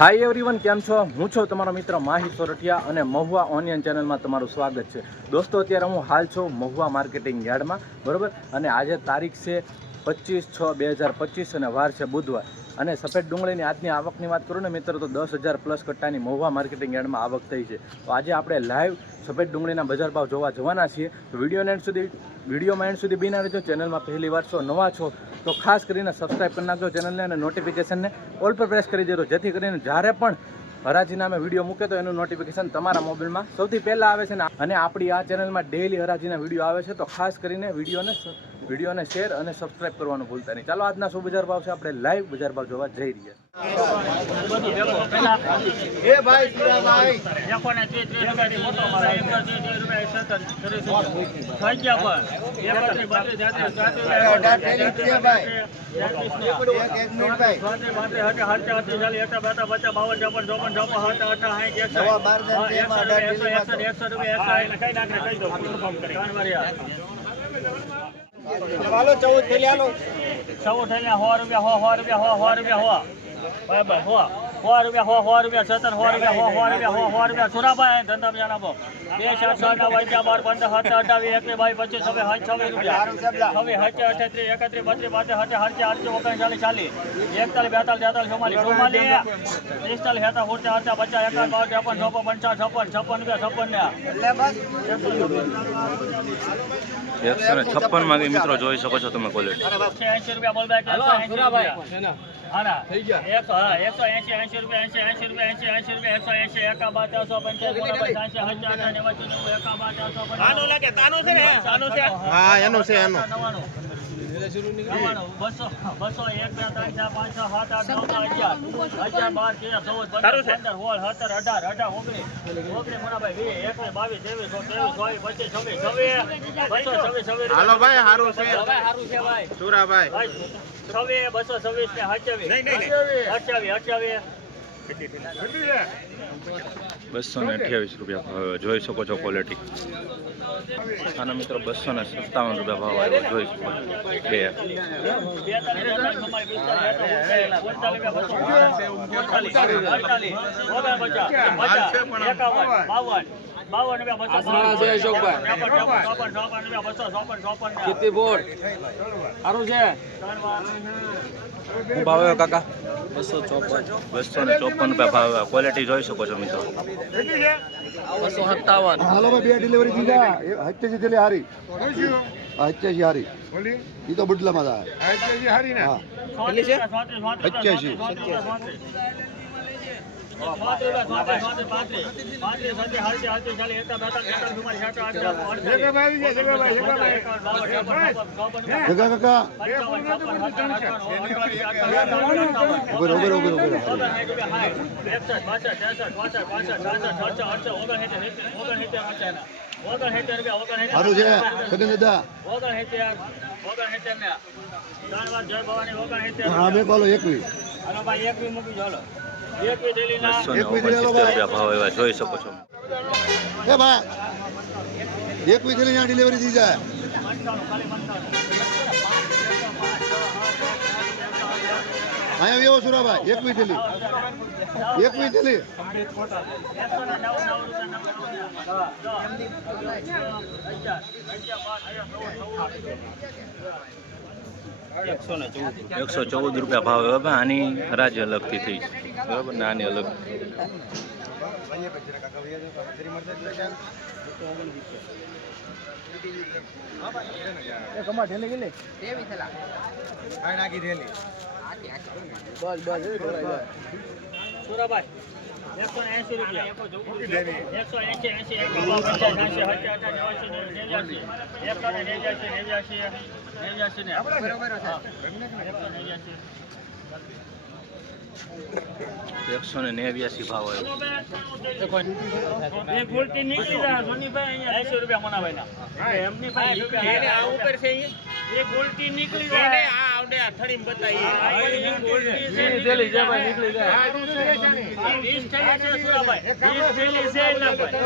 Hi everyone કેમ છો? હું છું તમારો મિત્ર માહિત સોરઠિયા અને મહુવા ઓનિયન ચેનલમાં તમારું સ્વાગત છે. દોસ્તો, અત્યારે હું હાલ છું મહુવા માર્કેટિંગ યાર્ડમાં, બરાબર? અને આજે તારીખ છે પચીસ છ બે હજાર પચીસ અને વાર છે બુધવાર. અને સફેદ ડુંગળીની આજની આવકની વાત કરું ને મિત્રો, તો દસ હજાર પ્લસ કટ્ટાની મહુવા માર્કેટિંગ યાર્ડમાં આવક થઈ છે. તો આજે આપણે લાઈવ સફેદ ડુંગળીના બજાર ભાવ જોવા જવાના છીએ. તો વિડીયોને એન્ડ સુધી વિડીયોમાં એન્ડ સુધી બિના રહેજો. ચેનલમાં પહેલી વાર છો, નવા છો, તો ખાસ કરીને સબસ્ક્રાઈબ કરી નાખજો ચેનલને અને નોટિફિકેશનને ઓલ પર પ્રેસ કરી દેજો. જેથી કરીને જ્યારે પણ હરાજીના અમે વીડિયો મૂકે તો એનું નોટિફિકેશન તમારા મોબાઈલમાં સૌથી પહેલાં આવે છે ને અને આપણી આ ચેનલમાં ડેઈલી હરાજીના વીડિયો આવે છે, તો ખાસ કરીને વિડીયોને વિડીયોને શેર અને સબસ્ક્રાઇબ કરવાનું ભૂલતા નહીં. ચાલો આજના શું બજાર ભાવ છે? આપણે લાઈવ બજાર ભાવ જોવા જઈ રહ્યા છે. હાલો ચૌદ થેલી હાલો સૌ થઈને સો રૂપિયા હો સો રૂપિયા હો સો રૂપિયા હો બરાબર હો સો રૂપિયા હો સો રૂપિયા સત્તર સો રૂપિયા હો સો રૂપિયા હો સો રૂપિયા. સુરાભાઈ ધંધા મજાના આપો બે ચાર છ નવ અગિયાર બાર પંદર સત્તર અઠાવીસ એકવીસ બાવીસ પચીસ છવ્વીસ છવ્વીસ રૂપિયા. છવ્વીસ સત્તર અઠત્રીસ એકત્રીસ બત્રીસ પાંત્રીસ સત્તર અડચી અડચી ઓગણચાલીસ ચાલીસ એકતાલીસ બેતાલીસ તેતાલીસ ચુમ્માલીસ. ચુમ્માલીસ પિસ્તાલીસ હેતા ફૂટતા અડતા પચાસ એકાવન બાવન ત્રેપન ચોપન પંચાવન છપ્પન છપ્પન રૂપિયા છપ્પન ને એટલે એકસો ને છપ્પન મિત્રો જોઈ શકો છો તમે કોલેજ એકસો એંશી રૂપિયા બોલ બાય એકસો એકસો હા એકસો એંશી એંશી રૂપિયા એંશી એંશી રૂપિયા એંશી એંશી રૂપિયા એકસો એંશી એકા બાર ત્રણસો પંચાસી હજાર નેવાસી નેવું એકા બાર ત્રણસો તાનું લાગે તાનું છે ને? તાનું છે. હા એનું છે એનું. નવાણું નવાણું. બસો બસો એક બે ત્રણ ચાર પાંચ છ સાત આઠ નવ અગિયાર. અગિયાર બાર તેર ચૌદ પંદર પંદર સોળ સત્તર અઢાર અઢાર ઓગણીસ. ઓગણીસ મોનાભાઈ વીસ એકવીસ બાવીસ ત્રેવીસ ત્રેવીસ ચોવીસ પચીસ છવ્વીસ છવ્વીસ બસો છવ્વીસ છવ્વીસ હાલો ભાઈ છે. સારું છે ભાઈ. સુરાભાઈ. છવ્વીસ બસો છવ્વીસ ને અઠ્યાવીસ અઠ્યાવીસ અઠ્યાવીસ. બસો ને અઠ્યાવીસ રૂપિયા ભાવ. જોઈ શકો છો ક્વોલિટી આના મિત્રો બસો ને સત્તાવન રૂપિયા ભાવ આવ્યો જોઈ શકો છો કેટલી સારું છે ભાવ કાકા બસો ચોપન બસો ને ચોપન રૂપિયા ભાવ ક્વોલિટી જોઈ શકો છો મિત્રો બસો સત્તાવન હાલો બે ડિલિવરી દીધા હત્યાસી થેલી હારી હત્યાસી હારી એ તો બદલામાં થાય હા પચ્યાસી જગા કાકા ઉભેર ઉભેર ઉભેર ઉભેર સારું છે. ખગન દાદા હા બે કહો એકવી. હાલો ભાઈ એક બી મૂકી ના બસો ને ઓગણસિત્તેર રૂપિયા ભાવ આવ્યા જોઈ શકો છો. એ ભાઈ એક વીજળી ત્યાં ડિલિવરી દીધા અહીંયા એવો સુરાભાઈ એકવી થેલી એકવી થેલી એકસો ચૌદ રૂપિયા ભાવ હવે આની રાજ્ય અલગથી થઈ છે. બરાબર ને આની અલગ. સુરાભાઈ એકસો ને રૂપિયા એકસો નેવાસી નેવ્યાસી એકસો ને નેવ્યાસી નેવ્યાસી નેવ્યાસી ને. એકસો ને નેવ્યાસી ભાવ આવ્યો. એ નીકળી જાય સોનીભાઈ અહીંયા એંશી રૂપિયા મનાભાઈ ના એમની ઉપર છે એ ગુલટી નીકળી જાય આ આવડે બતાવી ગુલટી છે નીકળી જાય. છે સુરાભાઈ એટલે ભાઈ.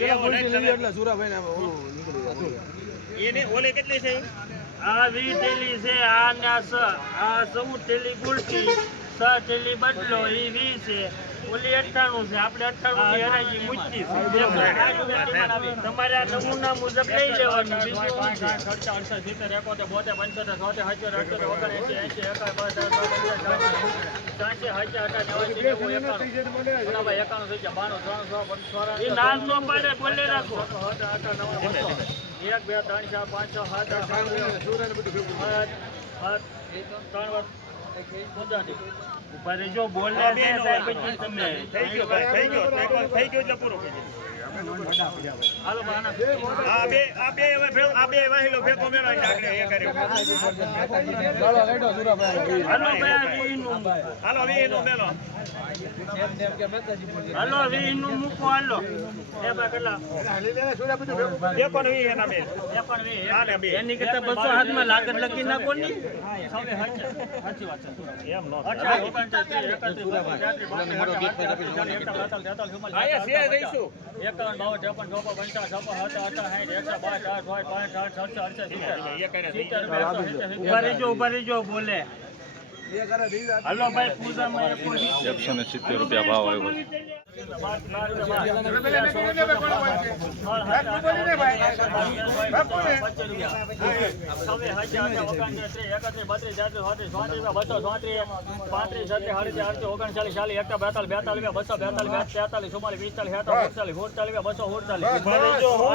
એ ગુલટી લઈ એટલે સુરાભાઈ એને ઓલે કેટલી છે? આ વીસ થેલી છે આ ના આ સ- આ ચૌદ થેલી ગુલટી છ થેલી બદલો એ વીસ છે. ઓલી અઠાણું છે આપણે અઠાણું ની હરાજી મૂકી છે. તમારે આ નમૂના મુજબ લઈ લેવાનું એક બે ત્રણ ચાર પાંચ છ સાત આઠ આઠ, આઠ, ત્રણ વાર પંચાસી. જો બોલ ના બે સાહેબ પછી તમે. થઈ ગયો ભાઈ થઈ ગયો થઈ થઈ ગયો એટલે પૂરો કર્યો હાલો એનો એકો એક એક. કરતા બસો હાથમાં લાગત લખી નાખો ની સાચી વાત એમ નો હાલો ભાઈ પૂજામાં. એકસો ને સિત્તેર રૂપિયા ભાવ આવ્યો.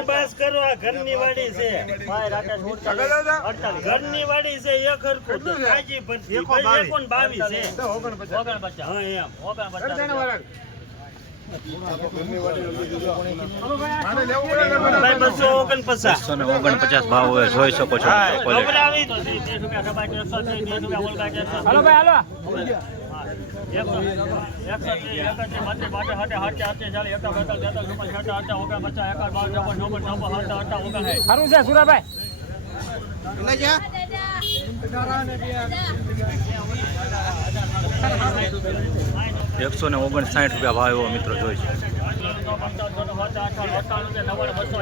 પચીસ ઘરની વાડી છે એક હરખું બાવીસ છે ઓગણપચાસ. હા એમ ઓગણપચાસ રૂપિયા. ઓગણપચાસ ભાવ હોય જોઈ શકો છો. સારું છે સુરાભાઈ. એકસો ને ઓગણસાઠ રૂપિયા ભાવ એવો મિત્રો જોઈ છે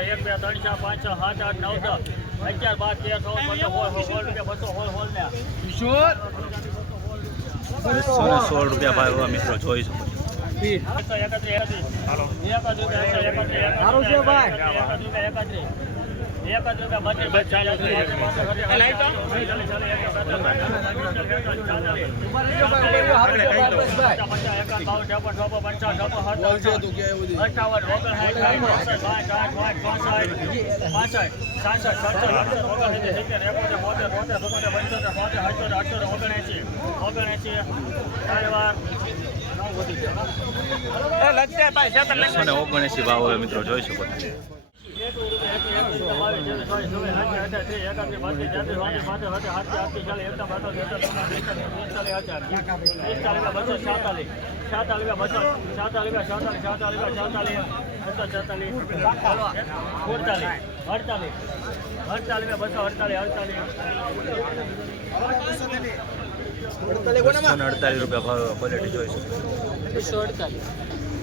એક બે ત્રણ ચાર પાંચ છ સાત આઠ નવ દસ અગિયાર બાર તેર ચૌદ પંદર સોળ સોળ રૂપિયા બસો ને સોળ રૂપિયા ભાવ એવા મિત્રો જોઈ શકો છો એકત્રીસ ઓગણએંસી ભાવ મિત્રો જોઈ શકો અડતાલીસ રૂપિયા ભાવ ક્વોલિટી જોઈ શકો.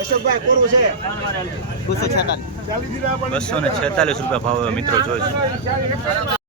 અશોકભાઈ કોરું છે? બસો ને છેતાલીસ રૂપિયા ભાવ મિત્રો જોઈશું છે.